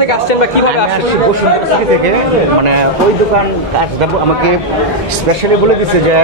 থেকে আসছেন বা কিভাবে আসছেন? বসুন্ধরা সিটি থেকে, মানে ওই দোকান আমাকে স্পেশালি বলে দিচ্ছে যে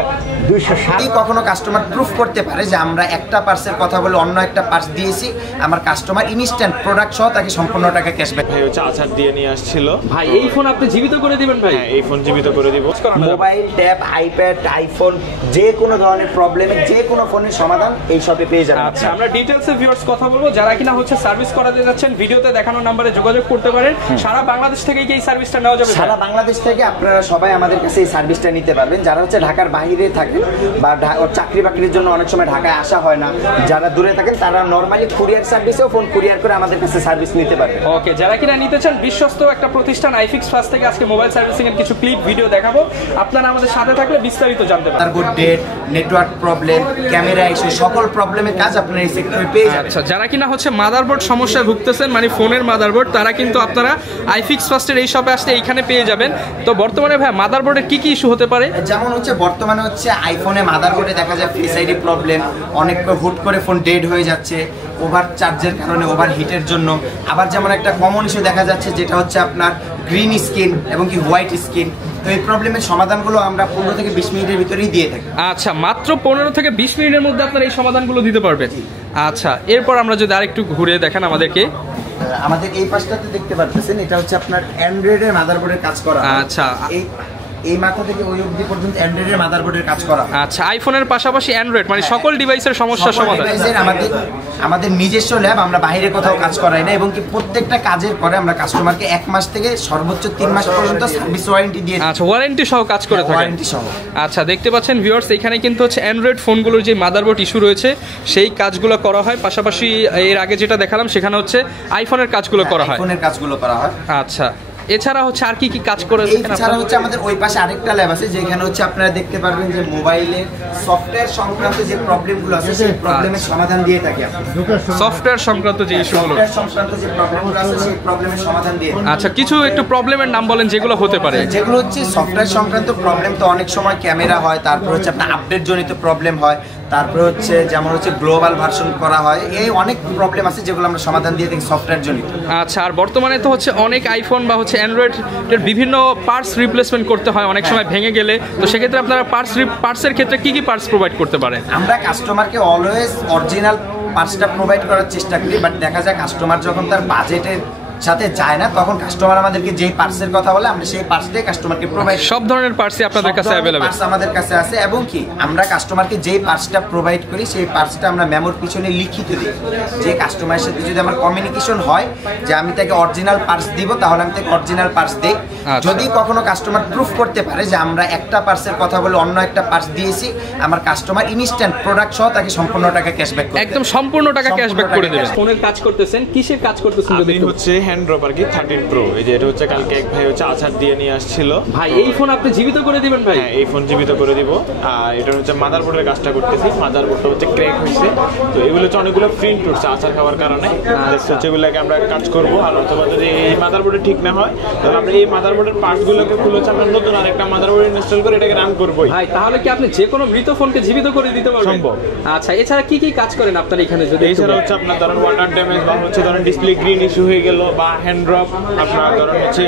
260। কখনো কাস্টমার প্রুফ করতে পারে যে আমরা একটা পার্সের কথা বলে অন্য একটা পার্স দিয়েছি, আমার কাস্টমার ইনস্ট্যান্ট প্রোডাক্ট সহ তাকে সম্পূর্ণ টাকা ক্যাশব্যাক। ভাই হচ্ছে আচার দিয়ে নিয়ে আসছিল। ভাই এই ফোন আপনি জীবিত করে দিবেন ভাই? হ্যাঁ, এই ফোন জীবিত করে দিব। মোবাইল, ট্যাব, আইপ্যাড, আইফোন, যে কোনো ধরনের প্রবলেমে যে কোনো ফোনের সমাধান এই শপে পেয়ে যাবেন। আচ্ছা, আমরা ডিটেইলসে ভিউয়ার্স কথা বলবো। যারা কিনা হচ্ছে সার্ভিস করাতে যাচ্ছেন, ভিডিওতে দেখানো নম্বরে যোগাযোগ করতে পারেন। সারা বাংলাদেশ থেকে কি এই সার্ভিসটা নেওয়া যাবে? সারা বাংলাদেশ থেকে আপনারা সবাই আমাদের কাছে এই সার্ভিসটা নিতে পারবেন। যারা হচ্ছে ঢাকার বাইরে থাকেন বা চাকরি বাকরির জন্য অনেক সময় ঢাকায় আসা হয় না, যারা দূরে থাকেন তারা নরমালি কুরিয়ার সার্ভিসেও ফোন কুরিয়ার করে আমাদের কাছে সার্ভিস নিতে পারবেন। ওকে, যারা কিনা নিতে চান, বিশ্বস্ত একটা প্রতিষ্ঠান আইফিক্স ফার্স্ট থেকে আজকে মোবাইল সার্ভিসিং এর কিছু ক্লিপ ভিডিও দেখাবো। আপনারা আমাদের সাথে থাকলে বিস্তারিত জানতে পারবেন। তার গুড ডেট, নেটওয়ার্ক প্রবলেম, ক্যামেরা ইস্যু, সকল প্রবলেমের কাজ আপনারা এই সেক্টরে পেয়ে যাবেন। আচ্ছা, যারা কিনা হচ্ছে মাদারবোর্ড সমস্যায় ভুগতেছেন, মানে ফোনের মাদারবোর্ড, তারা কিন্তু আপনারা আইফিক্স ফার্স্টের এই শপে আসলে এইখানে পেয়ে যাবেন। তো বর্তমানে ভাই মাদারবোর্ডের কি কি ইস্যু হতে পারে? যেমন হচ্ছে বর্তমানে হচ্ছে আইফোনে মাদারবোর্ডে দেখা যায় ফেস আইডি প্রবলেম, অনেক হুট করে ফোন ডেড হয়ে যাচ্ছে ওভার চার্জের কারণে, ওভার হিটের জন্য। আবার যেমন একটা কমন ইস্যু দেখা যাচ্ছে যেটা হচ্ছে আপনার গ্রিন স্কিন এবং কি হোয়াইট স্কিন। তো এই প্রবলেমের সমাধানগুলো আমরা 15 থেকে 20 মিনিটের ভিতরেই দিয়ে থাকি। আচ্ছা, মাত্র 15 থেকে 20 মিনিটের মধ্যে আপনারা এই সমাধানগুলো দিতে পারবেন। আচ্ছা, এরপর আমরা যদি আরেকটু ঘুরে দেখেন আমাদেরকে। আমাদের এই পাশটাতে দেখতে পাচ্ছেন, এটা হচ্ছে আপনার অ্যান্ড্রয়েডের মাদারবোর্ডের কাজ করা। আচ্ছা, এই মাথা থেকে ওই অবধি পর্যন্ত অ্যান্ড্রয়েডের মাদারবোর্ডের কাজ করা। আচ্ছা, আইফোনের পাশাপাশি অ্যান্ড্রয়েড, মানে সকল ডিভাইসের সমস্যার সমাধান। আমাদের নিজস্ব ল্যাব, আমরা বাইরে কোথাও কাজ করাই না এবং কি প্রত্যেকটা কাজের পরে আমরা কাস্টমারকে 1 মাস থেকে সর্বোচ্চ 3 মাস পর্যন্ত সার্ভিস ওয়ারেন্টি দিয়ে। আচ্ছা, ওয়ারেন্টি সহ কাজ করে থাকেন? ওয়ারেন্টি সহ। আচ্ছা, দেখতে পাচ্ছেন ভিউয়ার্স, এখানে কিন্তু হচ্ছে অ্যান্ড্রয়েড ফোনগুলোর যে মাদারবোর্ড ইস্যু রয়েছে সেই কাজগুলো করা হয়। পাশাপাশি এর আগে যেটা দেখালাম সেখানে হচ্ছে আইফোনের কাজগুলো করা হয়। আইফোনের কাজগুলো করা হয়। আচ্ছা, এছাড়া হচ্ছে আর কি কি কাজ করে? এছাড়া হচ্ছে আমাদের ওই পাশে আরেকটা ল্যাব আছে যেখানে হচ্ছে আপনারা দেখতে পারবেন যে মোবাইলের সফটওয়্যার সংক্রান্ত যে প্রবলেমগুলো আছে সেই প্রবলেমের সমাধান দিয়ে থাকি আমরা। সফটওয়্যার সংক্রান্ত যে ইস্যুগুলো, সফটওয়্যার সংক্রান্ত যে প্রবলেমগুলো আছে সেই প্রবলেমের সমাধান দিয়ে। আচ্ছা, কিছু একটু প্রবলেমের নাম বলেন যেগুলো হতে পারে। যেগুলো হচ্ছে সফটওয়্যার সংক্রান্ত প্রবলেম, তো অনেক সময় ক্যামেরা হয়, তারপর হচ্ছে আপনার আপডেট জনিত প্রবলেম হয়, তারপরে হচ্ছে যেমন হচ্ছে গ্লোবাল ভার্সন করা হয়, এই অনেক প্রবলেম আছে যেগুলো আমরা সমাধান দিয়ে থাকি সফটওয়্যার জনিত। আচ্ছা, আর বর্তমানে তো হচ্ছে অনেক আইফোন বা হচ্ছে অ্যান্ড্রয়েডের বিভিন্ন পার্টস রিপ্লেসমেন্ট করতে হয় অনেক সময় ভেঙে গেলে। তো সেক্ষেত্রে আপনারা পার্টসের ক্ষেত্রে কি কি পার্টস প্রোভাইড করতে পারেন? আমরা কাস্টমারকে অলওয়েজ অরিজিনাল পার্টসটা প্রোভাইড করার চেষ্টা করি, বাট দেখা যায় কাস্টমার যখন তার বাজেটের সাথে যায় না, তখন কাস্টমার আমাদেরকে যেই পার্টসের কথা বলে আমরা সেই পার্টসটাই কাস্টমারকে প্রোভাইড। সব ধরনের পার্টসই আপনাদের কাছে अवेलेबल? পার্টস আমাদের কাছে আছে এবং কি আমরা কাস্টমারকে যেই পার্টসটা প্রোভাইড করি সেই পার্টসটা আমরা মেমোর পিছনে লিখিত দিই। যে কাস্টমারের সাথে যদি আমার কমিউনিকেশন হয় যে আমি তাকে অরিজিনাল পার্টস দিব, তাহলে আমি তাকে অরিজিনাল পার্টস দেই। যদি কখনো কাস্টমার প্রুফ করতে পারে যে আমরা একটা পার্টসের কথা বলে অন্য একটা পার্টস দিয়েছি, আমার কাস্টমার ইনস্ট্যান্ট প্রোডাক্ট সহ তাকে সম্পূর্ণ টাকা ক্যাশব্যাক করে, একদম সম্পূর্ণ টাকা ক্যাশব্যাক করে দেবেন। ফোনের কাজ করতেছেন, কিসের কাজ করতেছেন? আমি হচ্ছে হ্যান্ড ড্রপ আর কি 13 প্রো। এই যে এটা হচ্ছে কালকে এক ভাই হচ্ছে আচার দিয়ে নিয়ে আসছিল। ভাই এই ফোন আপনি জীবিত করে দিবেন ভাই? হ্যাঁ, এই ফোন জীবিত করে দিব। আর এটা হচ্ছে মাদারবোর্ডের কাজটা করতেছি। মাদারবোর্ডটা হচ্ছে ক্র্যাক হয়েছে, তো এগুলো হচ্ছে অনেকগুলো প্রিন্ট উঠছে আচার খাওয়ার কারণে। হচ্ছে এগুলোকে আমরা কাজ করবো। আর অথবা যদি এই মাদারবোর্ডে ঠিক না হয় তাহলে আমরা এই মাদারবোর্ডের পার্টসগুলোকে খুলে হচ্ছে আমরা নতুন আরেকটা মাদারবোর্ড ইনস্টল করে এটাকে রান করবোই। ভাই তাহলে কি আপনি যে কোনো মৃত ফোনকে জীবিত করে দিতে পারবেন? সম্ভব। আচ্ছা, এছাড়া কি কি কাজ করেন আপনারা এখানে? যদি এছাড়া হচ্ছে আপনার ধরেন ওয়াটার ড্যামেজ বা হচ্ছে ধরেন ডিসপ্লে গ্রিন ইস্যু হয়ে গেল বা হ্যান্ড ড্রপ, আপনার ধরেন হচ্ছে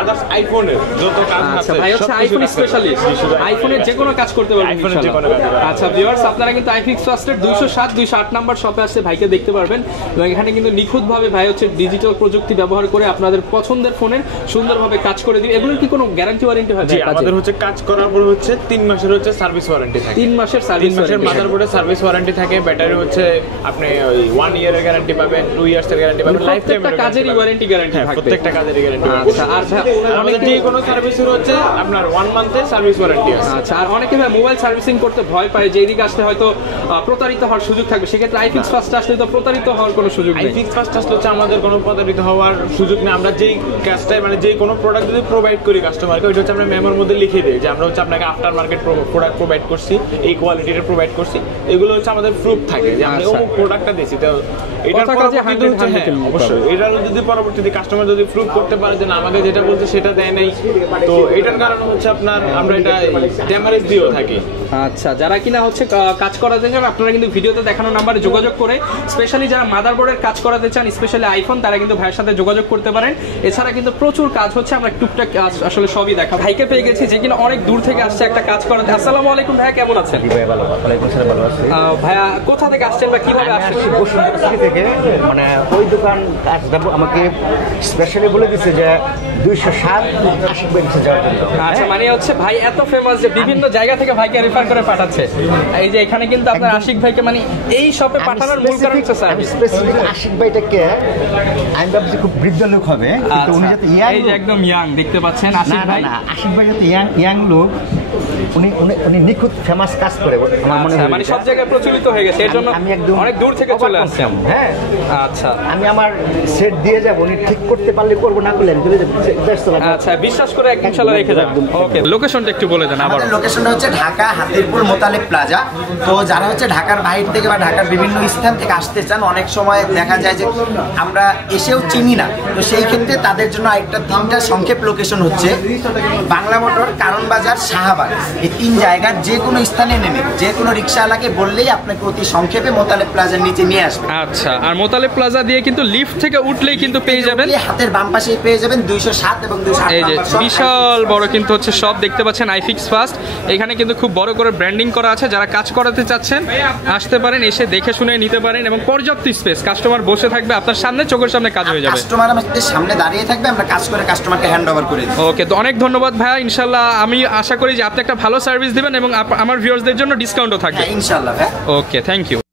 আদার্স আইফোনের যত কাজ আছে। ভাই হচ্ছে আইফোন স্পেশালিস্ট, আইফোনের যে কোনো কাজ করতে পারবেন ইনশাআল্লাহ। আচ্ছা ভিউয়ার্স, আপনারা কিন্তু আইফিক্স ফার্স্টের 207 208 নাম্বার শপে আসলে ভাইকে দেখতে পারবেন এবং এখানে কিন্তু নিখুঁতভাবে ভাই হচ্ছে ডিজিটাল প্রযুক্তি ব্যবহার করে আপনাদের পছন্দের ফোনের সুন্দরভাবে কাজ করে দিবে। এগুলোর কি কোনো গ্যারান্টি ওয়ারেন্টি হয়? জি, আমাদের হচ্ছে কাজ করার পর হচ্ছে 3 মাসের হচ্ছে সার্ভিস ওয়ারেন্টি থাকে। 3 মাসের সার্ভিস ওয়ারেন্টি, মাদারবোর্ডের সার্ভিস ওয়ারেন্টি থাকে। ব্যাটারি হচ্ছে আপনি ওই 1 ইয়ারের গ্যারান্টি পাবেন, 2 ইয়ার্সের গ্যারান্টি পাবেন, লাইফ টাইম কাজেরই ওয়ারেন্টি গ্যারান্টি থাকবে। প্রত্যেকটা কাজেরই গ্যারান্টি। আচ্ছা, আর আমাদের যে কোনো সার্ভিসের হচ্ছে আপনার 1 মান্থের সার্ভিস ওয়ারেন্টি আছে। আচ্ছা, আর অনেকে ভাই মোবাইল সার্ভিসিং করতে ভয় পায় যে এদিকে আসলে হয়তো প্রতারিত হওয়ার সুযোগ থাকবে, সেক্ষেত্রে আইফিক্স ফার্স্ট আসলে তো প্রতারিত হওয়ার কোনো সুযোগ নেই। আইফিক্স ফার্স্ট আসলে হচ্ছে আমাদের কোনো প্রতারিত হওয়ার সুযোগ নেই। আমরা যেই কাজটাই মানে যে কোনো প্রোডাক্ট যদি যদি প্রোভাইড করি কাস্টমারকে, ওইটা হচ্ছে আমরা মেমোর মধ্যে লিখে দিই যে আমরা হচ্ছে আপনাকে আফটার মার্কেট প্রোডাক্ট প্রোভাইড করছি, এই কোয়ালিটিটা প্রোভাইড করছি, এগুলো হচ্ছে আমাদের প্রুফ থাকে যে আমরা অমুক প্রোডাক্টটা দিয়েছি। তো এটার পরবর্তীতে হচ্ছে অবশ্যই এটার যদি পরবর্তীতে কাস্টমার যদি প্রুফ করতে পারে যে না আমাকে যেটা বলছে সেটা দেয় নাই, তো এটার কারণে হচ্ছে আপনার আমরা এটা ড্যামারেজ দিয়েও থাকি। আচ্ছা, যারা কিনা হচ্ছে কাজ করাতে চান আপনারা কিন্তু ভিডিওতে দেখানো নাম্বারে যোগাযোগ করে, স্পেশালি যারা মাদারবোর্ডের কাজ করাতে চান স্পেশালি আইফোন, তারা কিন্তু ভাইয়ের সাথে যোগাযোগ করতে পারেন। এছাড়া কিন্তু প্রচুর কাজ হচ্ছে, আমরা টুকটাক কাজ আসলে সবই দেখা। ভাইকে পেয়ে গেছি যে কিনা অনেক দূর থেকে আসছে একটা কাজ করাতে। আসসালামু আলাইকুম ভাইয়া, কেমন আছেন? ভাইয়া কোথা থেকে আসছেন বা কিভাবে আসছেন? থেকে মানে ওই দোকান কাজ দেবো আমাকে স্পেশালি বলে দিচ্ছে যে 207 আশিক ভাই কাছে যাওয়ার জন্য। আচ্ছা, মানে হচ্ছে ভাই এত ফেমাস যে বিভিন্ন জায়গা থেকে ভাইকে রেফার করে পাঠাচ্ছে। এই যে এখানে কিন্তু আপনার আশিক ভাইকে মানে এই শপে পাঠানোর মূল কারণ হচ্ছে স্যার স্পেসিফিক আশিক ভাইটাকে আমি ভাবছি খুব বৃদ্ধ লোক হবে, কিন্তু উনি যাতে ইয়াং, এই যে একদম ইয়াং দেখতে পাচ্ছেন আশিক ভাই। না আশিক ভাই যাতে ইয়াং লোক, উনি নিখুঁত ফেমাস কাজ করে আমার মনে হয়, মানে সব জায়গায় প্রচলিত হয়ে গেছে, এর জন্য আমি একদম অনেক দূর থেকে চলে আসলাম। হ্যাঁ আচ্ছা, আমি আমার সেট দিয়ে যাব, উনি ঠিক করতে পারলে করবো, না করলে আমি চলে যাব। আচ্ছা, বিশ্বাস করে একদম ইনশাআল্লাহ রেখে যাবেন। ওকে, লোকেশনটা একটু বলে দেন আবার। আমাদের লোকেশনটা হচ্ছে ঢাকা হাতিরপুল মোতালেব প্লাজা। তো যারা হচ্ছে ঢাকার বাইরে থেকে বা ঢাকার বিভিন্ন স্থান থেকে আসতে চান, অনেক সময় দেখা যায় যে আমরা এসেও চিনি না, তো সেই ক্ষেত্রে তাদের জন্য একটা 3টা সংক্ষেপ লোকেশন হচ্ছে বাংলা মোটর, কারণ বাজার, শাহবাগ। এই 3 জায়গার যে কোনো স্থানে নেমে যে কোনো রিক্সাওয়ালাকে বললেই আপনাকে অতি সংক্ষেপে মোতালেব প্লাজার নিচে নিয়ে আসবে। আচ্ছা, আর মোতালেব প্লাজা দিয়ে কিন্তু লিফট থেকে উঠলেই কিন্তু পেয়ে যাবেন, হাতের বাম পাশেই পেয়ে যাবেন 207 এবং 208। এই যে বিশাল বড় কিন্তু হচ্ছে সব দেখতে পাচ্ছেন আইফিক্স ফার্স্ট। এখানে কিন্তু খুব বড় করে ব্র্যান্ডিং করা আছে। যারা কাজ করাতে চাচ্ছেন আসতে পারেন, এসে দেখে শুনে নিতে পারেন, এবং পর্যাপ্ত স্পেস, কাস্টমার বসে থাকবে আপনার সামনে, চোখের সামনে কাজ হয়ে যাবে। কাস্টমার আমাদের সামনে দাঁড়িয়ে থাকবে, আমরা কাজ করে কাস্টমারকে হ্যান্ড ওভার করে দিই। ওকে, তো অনেক ধন্যবাদ ভাইয়া। ইনশাআল্লাহ আমি আশা করি যে আপনি একটা ভালো সার্ভিস দিবেন এবং আমার ভিউয়ার্সদের জন্য ডিসকাউন্টও থাকবে। ইনশাআল্লাহ ভাই। ওকে, থ্যাংক ইউ।